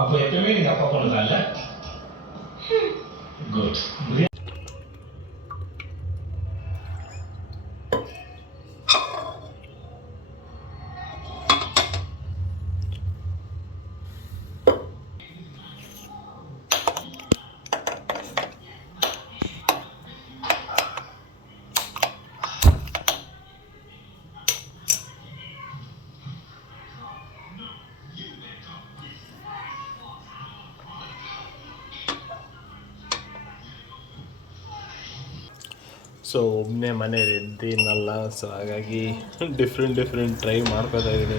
அப்போ எப்பவுமே நீங்க அப்பா பொண்ணுதான் இல்ல? குட். ಸೊ ಒಬ್ಬನೇ ಮನೇಲಿ ಇದ್ದೀನಲ್ಲ, ಸೊ ಹಾಗಾಗಿ ಡಿಫ್ರೆಂಟ್ ಟ್ರೈ ಮಾಡ್ಕೋತಾ ಇದ್ದೀನಿ.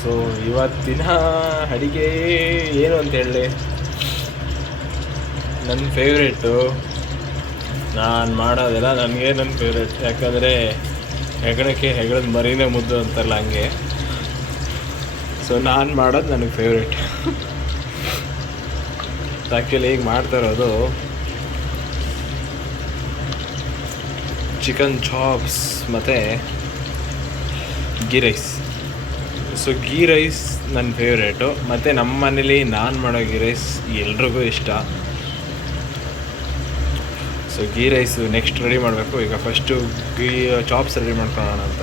ಸೊ ಇವತ್ತಿನ ಅಡುಗೆ ಏನು ಅಂತ ಹೇಳಿ, ನನ್ನ ಫೇವ್ರೇಟು ನಾನು ಮಾಡೋದೆಲ್ಲ ನನಗೆ ನನ್ನ ಫೇವ್ರೇಟ್. ಯಾಕಂದರೆ ಹೆಗಣಕ್ಕೆ ಹೆಗಣದ ಮರಿನೇ ಮುದ್ದು ಅಂತಾರಲ್ಲ ಹಂಗೆ. ಸೊ ನಾನು ಮಾಡೋದು ನನಗೆ ಫೇವ್ರೇಟ್. ಆ್ಯಕ್ಚುಲಿ ಈಗ ಮಾಡ್ತಾ ಇರೋದು ಚಿಕನ್ ಚಾಪ್ಸ್ ಮತ್ತು ghee rice. So ghee rice ನನ್ನ ಫೇವ್ರೇಟು, ಮತ್ತು ನಮ್ಮ ಮನೇಲಿ ನಾನು ಮಾಡೋ ಗೀ ರೈಸ್ ಎಲ್ರಿಗೂ ಇಷ್ಟ. So ghee rice next ready ಮಾಡಬೇಕು. ಈಗ ಫಸ್ಟು ಗೀ ಚಾಪ್ಸ್ ರೆಡಿ ಮಾಡ್ಕೊಳ್ಳೋಣ ಅಂತ.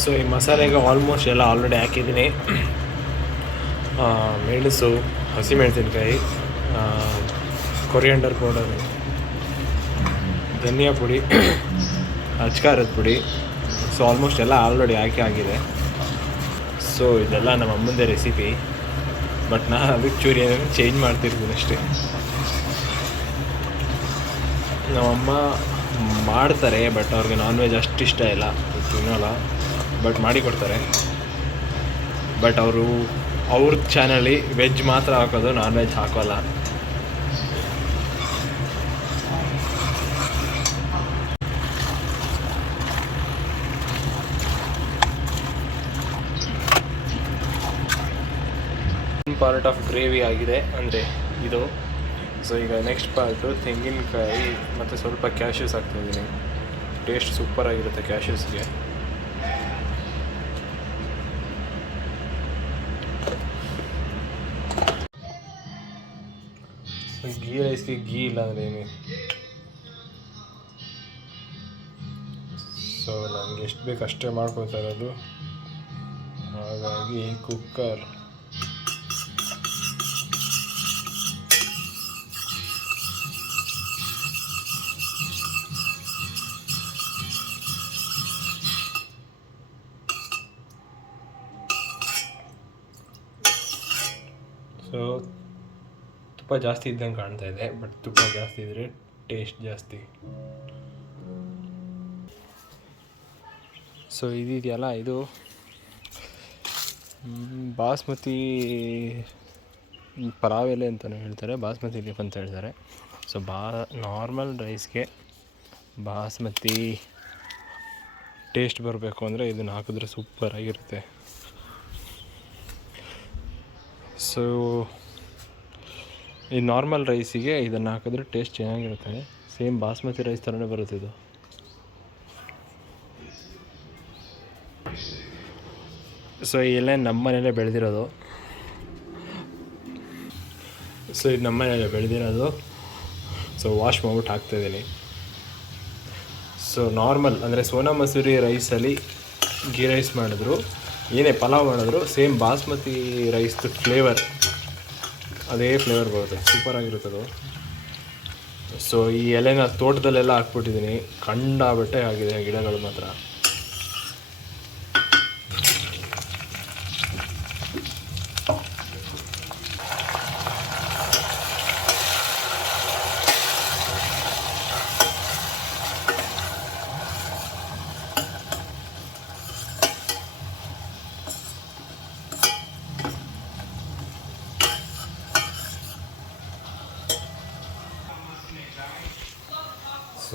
ಸೊ ಈ ಮಸಾಲೆಗೆ ಆಲ್ಮೋಸ್ಟ್ ಎಲ್ಲ ಆಲ್ರೆಡಿ ಹಾಕಿದ್ದೀನಿ. ಮೆಣಸು, ಹಸಿಮೆಣಸಿನ್ಕಾಯಿ, ಕೊರಿಯಾಂಡರ್ ಪೌಡರು, ಧನಿಯಾ ಪುಡಿ, ಅಚ್ಕಾರದ ಪುಡಿ. ಸೊ ಆಲ್ಮೋಸ್ಟ್ ಎಲ್ಲ ಆಲ್ರೆಡಿ ಆಗಿದೆ. ಸೊ ಇದೆಲ್ಲ ನಮ್ಮ ಅಮ್ಮಂದೇ ರೆಸಿಪಿ, ಬಟ್ ನಾನು ಅದಕ್ಕೆ ಚೂರಿ ಏನೇನು ಚೇಂಜ್ ಮಾಡ್ತಿರ್ತೀನಿ ಅಷ್ಟೇ. ನಮ್ಮಮ್ಮ ಮಾಡ್ತಾರೆ, ಬಟ್ ಅವ್ರಿಗೆ ನಾನ್ ವೆಜ್ ಅಷ್ಟು ಇಷ್ಟ ಇಲ್ಲ, ತಿನ್ನೋಲ್ಲ. ಬಟ್ ಮಾಡಿಕೊಡ್ತಾರೆ. ಬಟ್ ಅವ್ರ ಚಾನಲಿ ವೆಜ್ ಮಾತ್ರ ಹಾಕೋದು, ನಾನ್ ವೆಜ್ ಹಾಕೋಲ್ಲ. ಪಾರ್ಟ್ ಆಫ್ ಗ್ರೇವಿ ಆಗಿದೆ ಅಂದರೆ ಇದು. ಸೊ ಈಗ ನೆಕ್ಸ್ಟ್ ಪಾರ್ಟು ತೆಂಗಿನಕಾಯಿ ಮತ್ತು ಸ್ವಲ್ಪ ಕ್ಯಾಶ್ಯೂಸ್ ಹಾಕ್ತಾಯಿದ್ದೀನಿ. ಟೇಸ್ಟ್ ಸೂಪರಾಗಿರುತ್ತೆ ಕ್ಯಾಶ್ಯೂಸ್ಗೆ. ಗೀ ರೈಸ್ಗೆ ಗೀ ಇಲ್ಲ ಅಂದರೆ ಏನು. ಸೊ ನನಗೆ ಎಷ್ಟು ಬೇಕು ಅಷ್ಟೇ ಮಾಡ್ಕೊತಾ ಇರೋದು, ಹಾಗಾಗಿ ಕುಕ್ಕರ್. ಸೊ ತುಪ್ಪ ಜಾಸ್ತಿ ಇದ್ದಂಗೆ ಕಾಣ್ತಾ ಇದೆ, ಬಟ್ ತುಪ್ಪ ಜಾಸ್ತಿ ಇದ್ದರೆ ಟೇಸ್ಟ್ ಜಾಸ್ತಿ. ಸೊ ಇದೆಯಲ್ಲ, ಇದು ಬಾಸ್ಮತಿ ಪಲಾವ್ ಎಲೆ ಅಂತಲೂ ಹೇಳ್ತಾರೆ, ಬಾಸ್ಮತಿ ಲೀಫ್ ಅಂತ ಹೇಳ್ತಾರೆ. ಸೊ ನಾರ್ಮಲ್ ರೈಸ್ಗೆ ಬಾಸ್ಮತಿ ಟೇಸ್ಟ್ ಬರಬೇಕು ಅಂದರೆ ಇದನ್ನು ಹಾಕಿದ್ರೆ ಸೂಪರಾಗಿರುತ್ತೆ. ಸೊ ಈ ನಾರ್ಮಲ್ ರೈಸಿಗೆ ಇದನ್ನು ಹಾಕಿದ್ರೆ ಟೇಸ್ಟ್ ಚೆನ್ನಾಗಿರುತ್ತೆ. ಸೇಮ್ ಬಾಸ್ಮತಿ ರೈಸ್ ಥರನೇ ಬರುತ್ತೆ ಇದು. ಸೊ ಈ ಎಲೆ ನಮ್ಮ ಮನೇಲೇ ಬೆಳೆದಿರೋದು. ಸೊ ವಾಶ್ ಮಾಡ್ಬಿಟ್ಟು ಹಾಕ್ತಾಯಿದ್ದೀನಿ. ಸೊ ನಾರ್ಮಲ್ ಅಂದರೆ ಸೋನಾ ಮಸೂರಿ ರೈಸಲ್ಲಿ ಗೀ ರೈಸ್ ಮಾಡಿದ್ರು, ಏನೇ ಪಲಾವ್ ಮಾಡಿದ್ರು, ಸೇಮ್ ಬಾಸ್ಮತಿ ರೈಸ್ದು ಫ್ಲೇವರ್, ಅದೇ ಫ್ಲೇವರ್ ಬರುತ್ತೆ, ಸೂಪರಾಗಿರುತ್ತದು. ಸೊ ಈ ಎಲೆನ ತೋಟದಲ್ಲೆಲ್ಲ ಹಾಕ್ಬಿಟ್ಟಿದ್ದೀನಿ, ಕಂಡಾಬಟ್ಟೆ ಆಗಿದೆ ಗಿಡಗಳು ಮಾತ್ರ.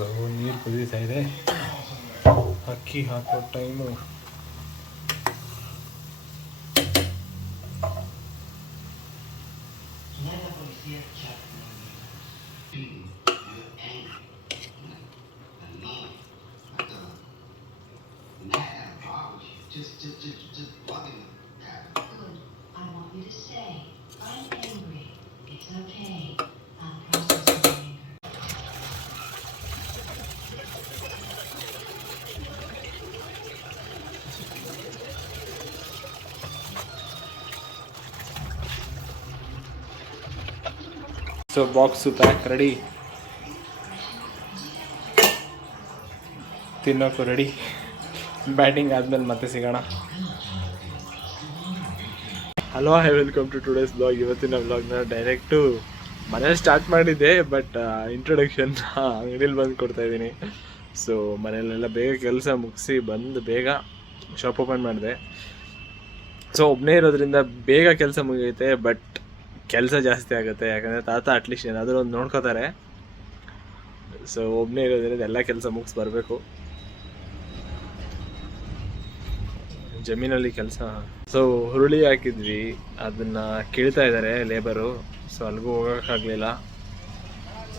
ಸೊ ನೀರು ಕುದೀತಾ ಇದೆ, ಅಕ್ಕಿ ಹಾಕೋ time. So box pack ready, ತಿನ್ನೋಕ್ಕೂ ರೆಡಿ. ಬ್ಯಾಟಿಂಗ್ ಆದಮೇಲೆ ಮತ್ತೆ ಸಿಗೋಣ. Hello, hi, welcome to today's blog. ಇವತ್ತಿನ ಬ್ಲಾಗ್ನ ಡೈರೆಕ್ಟು ಮನೇಲಿ ಸ್ಟಾರ್ಟ್ ಮಾಡಿದ್ದೆ, ಬಟ್ ಇಂಟ್ರೊಡಕ್ಷನ್ ಅಂಗಡೀಲಿ ಬಂದು ಕೊಡ್ತಾಯಿದ್ದೀನಿ. ಸೊ ಮನೆಯಲ್ಲೆಲ್ಲ ಬೇಗ ಕೆಲಸ ಮುಗಿಸಿ ಬಂದು ಬೇಗ ಶಾಪ್ ಓಪನ್ ಮಾಡಿದೆ. ಸೊ ಒಬ್ಬನೇ ಇರೋದ್ರಿಂದ ಬೇಗ ಕೆಲಸ ಮುಗಿಯುತ್ತೆ, ಬಟ್ ಕೆಲಸ ಜಾಸ್ತಿ ಆಗುತ್ತೆ. ಯಾಕಂದರೆ ತಾತ ಅಟ್ಲೀಸ್ಟ್ ಏನಾದರೂ ಒಂದು ನೋಡ್ಕೋತಾರೆ. ಸೊ ಒಬ್ಬನೇ ಇರೋದ್ರಿಂದ ಎಲ್ಲ ಕೆಲಸ ಮುಗಿಸಿ ಬರಬೇಕು. ಜಮೀನಲ್ಲಿ ಕೆಲಸ. ಸೊ ಹುರುಳಿ ಹಾಕಿದ್ವಿ, ಅದನ್ನು ಕೀಳ್ತಾ ಇದ್ದಾರೆ ಲೇಬರು. ಸೊ ಅಲ್ಲಿಗೂ ಹೋಗೋಕ್ಕಾಗಲಿಲ್ಲ.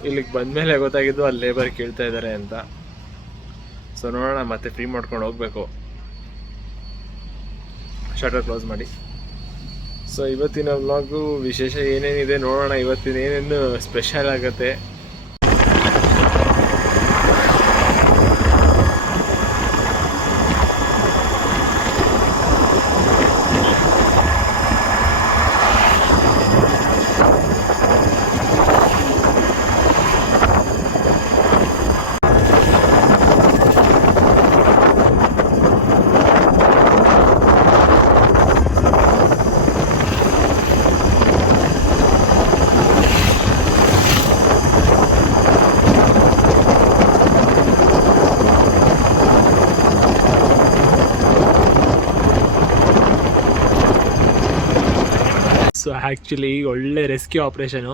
ಇಲ್ಲಿಗೆ ಬಂದಮೇಲೆ ಗೊತ್ತಾಗಿದ್ದು ಅಲ್ಲಿ ಲೇಬರ್ ಕೀಳ್ತಾ ಇದ್ದಾರೆ ಅಂತ. ಸೊ ನೋಡೋಣ, ಮತ್ತೆ ಫ್ರೀ ಮಾಡ್ಕೊಂಡು ಹೋಗಬೇಕು. ಶಟರ್ ಕ್ಲೋಸ್ ಮಾಡಿ. ಸೊ ಇವತ್ತಿನ ವ್ಲಾಗು ವಿಶೇಷ ಏನೇನಿದೆ ನೋಡೋಣ. ಇವತ್ತಿನ ಏನೇನು ಸ್ಪೆಷಲ್ ಆಗುತ್ತೆ. ಸೊ ಆ್ಯಕ್ಚುಲಿ ಒಳ್ಳೆ ರೆಸ್ಕ್ಯೂ ಆಪ್ರೇಷನು.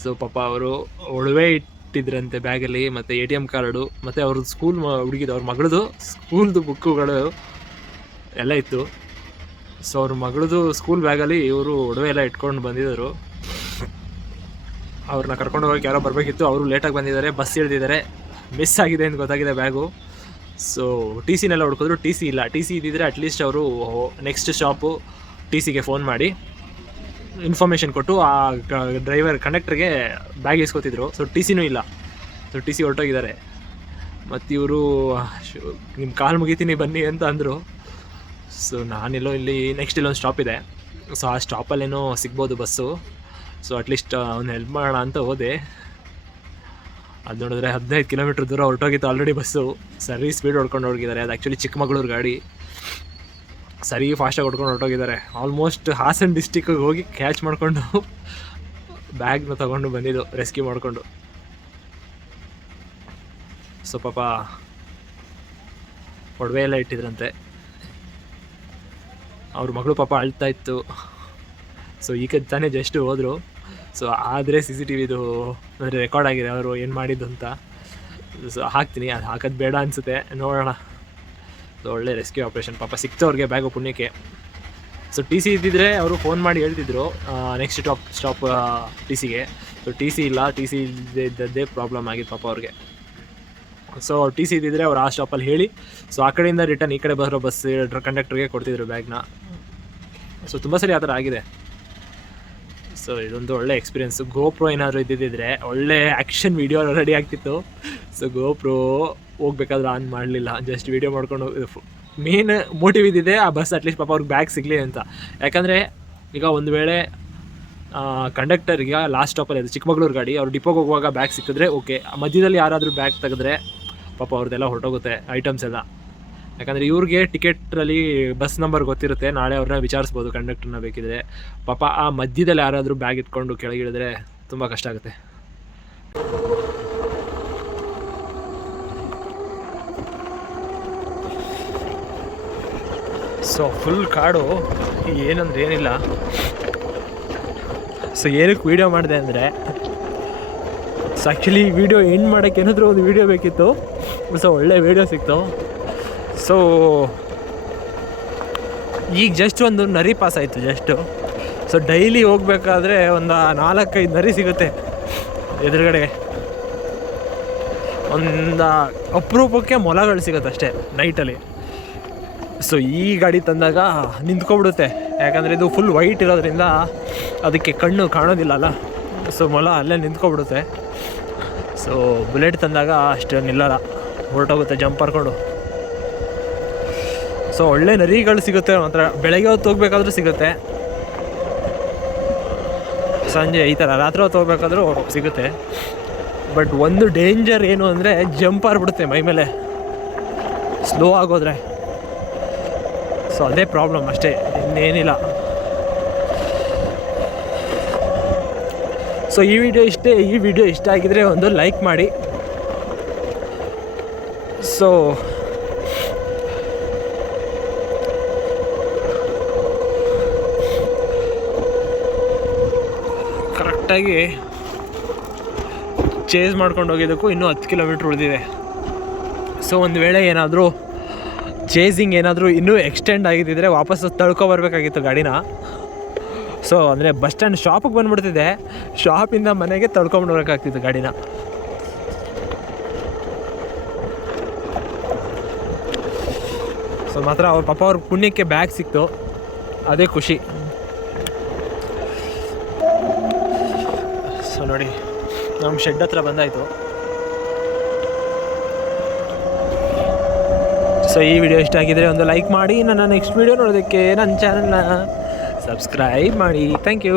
ಸೊ ಪಾಪ ಅವರು ಒಡವೆ ಇಟ್ಟಿದ್ರಂತೆ ಬ್ಯಾಗಲ್ಲಿ, ಮತ್ತು ATM ಕಾರ್ಡು, ಮತ್ತು ಅವ್ರದ್ದು ಸ್ಕೂಲ್ ಹುಡುಗಿದ್ದು ಅವ್ರ ಮಗಳದು ಸ್ಕೂಲ್ದು ಬುಕ್ಕುಗಳು ಎಲ್ಲ ಇತ್ತು. ಸೊ ಅವ್ರ ಮಗಳದು ಸ್ಕೂಲ್ ಬ್ಯಾಗಲ್ಲಿ ಇವರು ಒಡವೆ ಎಲ್ಲ ಇಟ್ಕೊಂಡು ಬಂದಿದ್ದರು. ಅವ್ರನ್ನ ಕರ್ಕೊಂಡು ಹೋಗೋಕೆ ಯಾರೋ ಬರಬೇಕಿತ್ತು, ಅವರು ಲೇಟಾಗಿ ಬಂದಿದ್ದಾರೆ, ಬಸ್ ಹಿಡಿದಿದ್ದಾರೆ, ಮಿಸ್ ಆಗಿದೆ ಅಂತ ಗೊತ್ತಾಗಿದೆ ಬ್ಯಾಗು. ಸೊ TCನೆಲ್ಲ ಹುಡ್ಕಿದ್ರು, TC ಇಲ್ಲ. TC ಇದ್ದಿದ್ರೆ ಅಟ್ಲೀಸ್ಟ್ ಅವರು ನೆಕ್ಸ್ಟ್ ಸ್ಟಾಪು TCಗೆ ಫೋನ್ ಮಾಡಿ ಇನ್ಫಾರ್ಮೇಷನ್ ಕೊಟ್ಟು ಆ ಕಂಡಕ್ಟರ್ಗೆ ಬ್ಯಾಗ್ ಇಸ್ಕೊತಿದ್ರು. ಸೊ TCನೂ ಇಲ್ಲ. So TC ಹೊರಟೋಗಿದ್ದಾರೆ. ಮತ್ತು ಇವರು ನಿಮ್ಮ ಕಾಲು ಮುಗಿತೀನಿ ಬನ್ನಿ ಅಂತ ಅಂದರು. ಸೊ ನಾನೆಲ್ಲೋ ಇಲ್ಲಿ ನೆಕ್ಸ್ಟ್ ಇಲ್ಲೊಂದು ಸ್ಟಾಪ್ ಇದೆ. ಸೊ ಆ ಸ್ಟಾಪಲ್ಲೇನೋ ಸಿಗ್ಬೋದು ಬಸ್ಸು. ಸೊ ಅಟ್ಲೀಸ್ಟ್ ಅವ್ನು ಹೆಲ್ಪ್ ಮಾಡೋಣ ಅಂತ ಹೋದೆ. ಅದು ನೋಡಿದ್ರೆ 15 ಕಿಲೋಮೀಟ್ರ್ ದೂರ ಹೊರಟೋಗಿತ್ತು ಆಲ್ರೆಡಿ ಬಸ್ಸು. ಸರಿ ಸ್ಪೀಡ್ ಹೊಡ್ಕೊಂಡು ಹೋಗಿದ್ದಾರೆ. ಅದು ಆ್ಯಕ್ಚುಲಿ ಚಿಕ್ಕಮಗಳೂರು ಗಾಡಿ. ಸರಿ ಫಾಸ್ಟಾಗಿ ಹೊಡ್ಕೊಂಡು ಹೊರಟೋಗಿದ್ದಾರೆ. ಆಲ್ಮೋಸ್ಟ್ ಹಾಸನ ಡಿಸ್ಟಿಕ್ಕಿಗೆ ಹೋಗಿ ಕ್ಯಾಚ್ ಮಾಡಿಕೊಂಡು ಬ್ಯಾಗ್ನ ತೊಗೊಂಡು ಬಂದಿದ್ದು ರೆಸ್ಕ್ಯೂ ಮಾಡಿಕೊಂಡು. ಸೊ ಪಾಪ ಒಡವೆ ಎಲ್ಲ ಇಟ್ಟಿದ್ರಂತೆ. ಅವ್ರ ಮಗಳು ಪಾಪ ಅಳ್ತಾ ಇತ್ತು. ಸೊ ಈಗ ತಾನೇ ಜಸ್ಟ್ ಹೋದರು. ಸೊ ಆದರೆ CCTVದು ಅಂದರೆ ರೆಕಾರ್ಡ್ ಆಗಿದೆ ಅವರು ಏನು ಮಾಡಿದ್ದು ಅಂತ. ಸೊ ಹಾಕ್ತೀನಿ, ಅದು ಹಾಕೋದು ಬೇಡ ಅನಿಸುತ್ತೆ, ನೋಡೋಣ. ಸೊ ಒಳ್ಳೆ ರೆಸ್ಕ್ಯೂ ಆಪ್ರೇಷನ್. ಪಾಪ ಸಿಕ್ತು ಅವ್ರಿಗೆ ಬ್ಯಾಗು ಪುಣ್ಯಕ್ಕೆ. ಸೊ TC ಇದ್ದಿದ್ರೆ ಅವರು ಫೋನ್ ಮಾಡಿ ಹೇಳ್ತಿದ್ರು ನೆಕ್ಸ್ಟ್ ಸ್ಟಾಪ್ TCಗೆ. ಸೊ TC ಇಲ್ಲ. TC ಇದ್ದದ್ದೇ ಪ್ರಾಬ್ಲಮ್ ಆಗಿತ್ತು ಪಾಪ ಅವ್ರಿಗೆ. ಸೊ TC ಇದ್ದಿದ್ರೆ ಅವ್ರು ಆ ಸ್ಟಾಪಲ್ಲಿ ಹೇಳಿ, ಸೊ ಆ ಕಡೆಯಿಂದ ರಿಟರ್ನ್ ಈ ಕಡೆ ಬರೋ ಬಸ್ ಕಂಡಕ್ಟರ್ಗೆ ಕೊಡ್ತಿದ್ರು ಬ್ಯಾಗ್ನ. ಸೊ ತುಂಬ ಸರಿ ಆ ಥರ ಆಗಿದೆ. ಸೊ ಇದೊಂದು ಒಳ್ಳೆ ಎಕ್ಸ್ಪೀರಿಯೆನ್ಸು. GoPro ಏನಾದರೂ ಇದ್ದಿದ್ದರೆ ಒಳ್ಳೆ ಆ್ಯಕ್ಷನ್ ವೀಡಿಯೋ ರೆಡಿ ಆಗ್ತಿತ್ತು. ಸೊ GoPro ಹೋಗ್ಬೇಕಾದ್ರೆ ಆನ್ ಮಾಡಲಿಲ್ಲ, ಜಸ್ಟ್ ವೀಡಿಯೋ ಮಾಡ್ಕೊಂಡು ಮೇನ್ ಮೋಟಿವ್ ಇದ್ದಿದೆ ಆ ಬಸ್ ಅಟ್ಲೀಸ್ಟ್ ಪಾಪ ಅವ್ರಿಗೆ ಬ್ಯಾಗ್ ಸಿಗಲಿ ಅಂತ. ಯಾಕಂದರೆ ಈಗ ಒಂದು ವೇಳೆ ಕಂಡಕ್ಟರ್ಗೆ ಲಾಸ್ಟ್ ಸ್ಟಾಪಲ್ಲಿ ಅದು ಚಿಕ್ಕಮಗಳೂರು ಗಾಡಿ, ಅವ್ರು ಡಿಪೋಗೆ ಹೋಗುವಾಗ ಬ್ಯಾಗ್ ಸಿಕ್ಕಿದ್ರೆ ಓಕೆ. ಮಧ್ಯದಲ್ಲಿ ಯಾರಾದರೂ ಬ್ಯಾಗ್ ತೆಗೆದ್ರೆ ಪಾಪ ಅವ್ರದ್ದೆಲ್ಲ ಹೊರಟೋಗುತ್ತೆ ಐಟಮ್ಸ್ ಎಲ್ಲ. ಯಾಕಂದರೆ ಇವ್ರಿಗೆ ಟಿಕೆಟ್ರಲ್ಲಿ ಬಸ್ ನಂಬರ್ ಗೊತ್ತಿರುತ್ತೆ, ನಾಳೆ ಅವ್ರನ್ನ ವಿಚಾರಿಸ್ಬೋದು ಕಂಡಕ್ಟರ್ನ ಬೇಕಿದ್ರೆ. ಪಾಪ ಆ ಮಧ್ಯದಲ್ಲಿ ಯಾರಾದರೂ ಬ್ಯಾಗ್ ಇಟ್ಕೊಂಡು ಕೆಳಗಿಳಿದ್ರೆ ತುಂಬ ಕಷ್ಟ ಆಗುತ್ತೆ. ಸೊ ಫುಲ್ ಕಾಡು, ಏನಂದ್ರೆ ಏನಿಲ್ಲ. ಸೊ ಏನಕ್ಕೆ ವೀಡಿಯೋ ಮಾಡಿದೆ ಅಂದರೆ ಸೊ ಆ್ಯಕ್ಚುಲಿ ವೀಡಿಯೋ ಎಂಡ್ ಮಾಡೋಕ್ಕೆ ಏನಾದರೂ ಒಂದು ವೀಡಿಯೋ ಬೇಕಿತ್ತು. ಸೊ ಒಳ್ಳೆ ವೀಡಿಯೋ ಸಿಕ್ತು. ಸೊ ಈಗ ಜಸ್ಟ್ ಒಂದು ನರಿ ಪಾಸ್ ಆಯಿತು ಜಸ್ಟು. ಸೊ ಡೈಲಿ ಹೋಗ್ಬೇಕಾದ್ರೆ ಒಂದು 4-5 ನರಿ ಸಿಗುತ್ತೆ ಎದುರುಗಡೆ. ಒಂದು ಅಪರೂಪಕ್ಕೆ ಮೊಲಗಳು ಸಿಗುತ್ತೆ ಅಷ್ಟೇ ನೈಟಲ್ಲಿ. ಸೊ ಈ ಗಾಡಿ ತಂದಾಗ ನಿಂತ್ಕೊಬಿಡುತ್ತೆ, ಯಾಕಂದರೆ ಇದು ಫುಲ್ ವೈಟ್ ಇರೋದ್ರಿಂದ ಅದಕ್ಕೆ ಕಣ್ಣು ಕಾಣೋದಿಲ್ಲ ಅಲ್ಲ. ಸೊ ಮೊಲ ಅಲ್ಲೇ ನಿಂತ್ಕೊಬಿಡುತ್ತೆ. ಸೊ ಬುಲೆಟ್ ತಂದಾಗ ಅಷ್ಟು ನಿಲ್ಲಲ್ಲ, ಹೊರಟೋಗುತ್ತೆ ಜಂಪ್ ಮಾಡ್ಕೊಂಡು. ಸೊ ಒಳ್ಳೆ ನರಿಗಳು ಸಿಗುತ್ತೆ ಮಾತ್ರ. ಬೆಳಗ್ಗೆ ಹೊತ್ತು ಹೋಗ್ಬೇಕಾದ್ರೂ ಸಿಗುತ್ತೆ, ಸಂಜೆ ಈ ಥರ ರಾತ್ರಿ ಹೊತ್ತು ಹೋಗ್ಬೇಕಾದ್ರೂ ಸಿಗುತ್ತೆ. ಬಟ್ ಒಂದು ಡೇಂಜರ್ ಏನು ಅಂದರೆ ಜಂಪ್ ಆಗಿಬಿಡುತ್ತೆ ಮೈ ಮೇಲೆ ಸ್ಲೋ ಆಗೋದ್ರೆ. ಸೊ ಅದೇ ಪ್ರಾಬ್ಲಮ್ ಅಷ್ಟೇ, ಇನ್ನೇನಿಲ್ಲ. ಸೊ ಈ ವಿಡಿಯೋ ಇಷ್ಟ ಆಗಿದರೆ ಒಂದು ಲೈಕ್ ಮಾಡಿ. ಸೊ ಕರೆಕ್ಟಾಗಿ ಚೇಸ್ ಮಾಡ್ಕೊಂಡು ಹೋಗಿದ್ದಕ್ಕೂ ಇನ್ನೂ 10 ಕಿಲೋಮೀಟ್ರ್ ಉಳಿದಿದೆ. ಸೊ ಒಂದು ವೇಳೆ ಏನಾದರೂ ಚೇಸಿಂಗ್ ಏನಾದರೂ ಇನ್ನೂ ಎಕ್ಸ್ಟೆಂಡ್ ಆಗಿದ್ದಿದ್ರೆ ವಾಪಸ್ಸು ತಳ್ಕೊಬರ್ಬೇಕಾಗಿತ್ತು ಗಾಡಿನ. ಸೊ ಅಂದರೆ ಬಸ್ ಸ್ಟ್ಯಾಂಡ್ ಶಾಪಿಗೆ ಬಂದುಬಿಡ್ತಿದ್ದೆ, ಶಾಪಿಂದ ಮನೆಗೆ ತಳ್ಕೊಂಬರ್ಬೇಕಾಗ್ತಿತ್ತು ಗಾಡಿನ. ಸೊ ಮಾತ್ರ ಅವ್ರ ಪಾಪ ಅವ್ರ ಪುಣ್ಯಕ್ಕೆ ಬ್ಯಾಗ್ ಸಿಕ್ತು, ಅದೇ ಖುಷಿ. ಸೊ ನೋಡಿ ನಮ್ಮ ಶೆಡ್ ಹತ್ರ ಬಂದಾಯಿತು. ಸೊ ಈ ವಿಡಿಯೋ ಇಷ್ಟ ಆಗಿದರೆ ಒಂದು ಲೈಕ್ ಮಾಡಿ. ನನ್ನ ನೆಕ್ಸ್ಟ್ ವಿಡಿಯೋ ನೋಡೋದಕ್ಕೆ ನನ್ನ ಚಾನಲ್ನ ಸಬ್ಸ್ಕ್ರೈಬ್ ಮಾಡಿ. Thank you.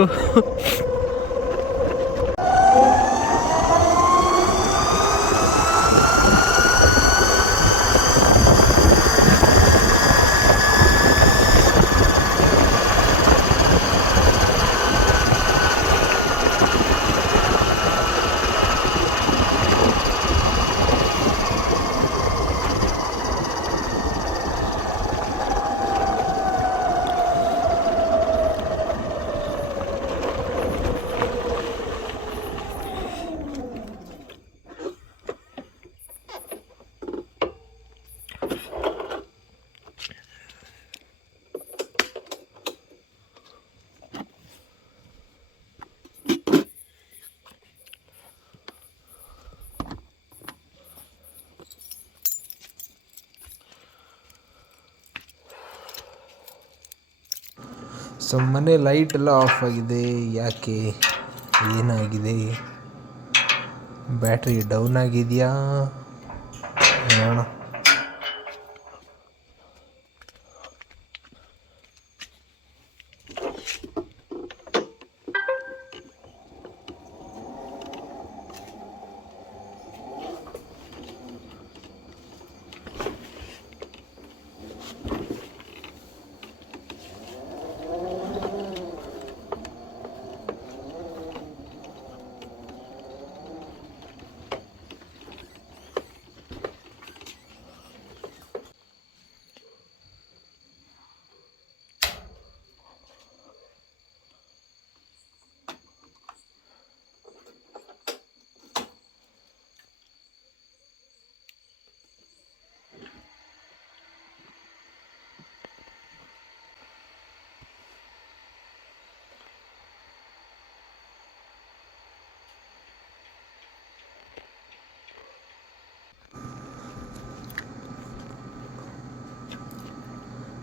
ಸೊ ಮನೆ ಲೈಟ್ ಎಲ್ಲ ಆಫ್ ಆಗಿದೆ, ಯಾಕೆ ಏನಾಗಿದೆ? ಬ್ಯಾಟ್ರಿ ಡೌನ್ ಆಗಿದೆಯಾ ನೋಡೋಣ.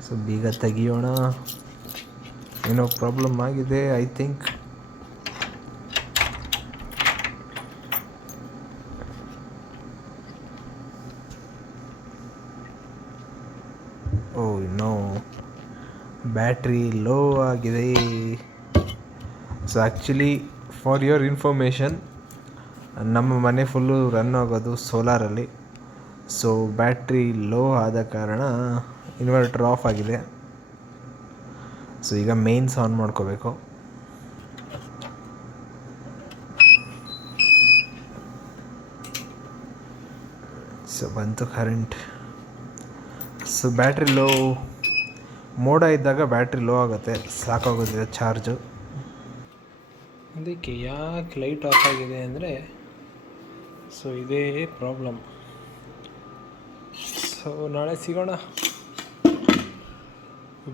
ಸೊ ಬೀಗ ತೆಗಿಯೋಣ. ಏನೋ ಪ್ರಾಬ್ಲಮ್ ಆಗಿದೆ I think. Oh no, battery low ಆಗಿದೆ. So actually for your information, ನಮ್ಮ ಮನೆ ಫುಲ್ಲು ರನ್ ಆಗೋದು ಸೋಲಾರಲ್ಲಿ. ಸೊ ಬ್ಯಾಟ್ರಿ ಲೋ ಆದ ಕಾರಣ ಇನ್ವರ್ಟರ್ ಆಫ್ ಆಗಿದೆ. ಸೊ ಈಗ ಮೇನ್ಸ್ ಆನ್ ಮಾಡ್ಕೋಬೇಕು. ಸೊ ಬಂತು ಕರೆಂಟ್. ಸೊ ಬ್ಯಾಟ್ರಿ ಲೋ, ಮೋಡ ಇದ್ದಾಗ ಬ್ಯಾಟ್ರಿ ಲೋ ಆಗುತ್ತೆ, ಸಾಕಾಗೋದಿಲ್ಲ ಚಾರ್ಜು. ಅದಕ್ಕೆ ಯಾಕೆ ಲೈಟ್ ಆಫ್ ಆಗಿದೆ ಅಂದರೆ ಸೊ ಇದೇ ಪ್ರಾಬ್ಲಮ್. ಸೊ ನಾಳೆ ಸಿಗೋಣ.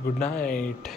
Good night.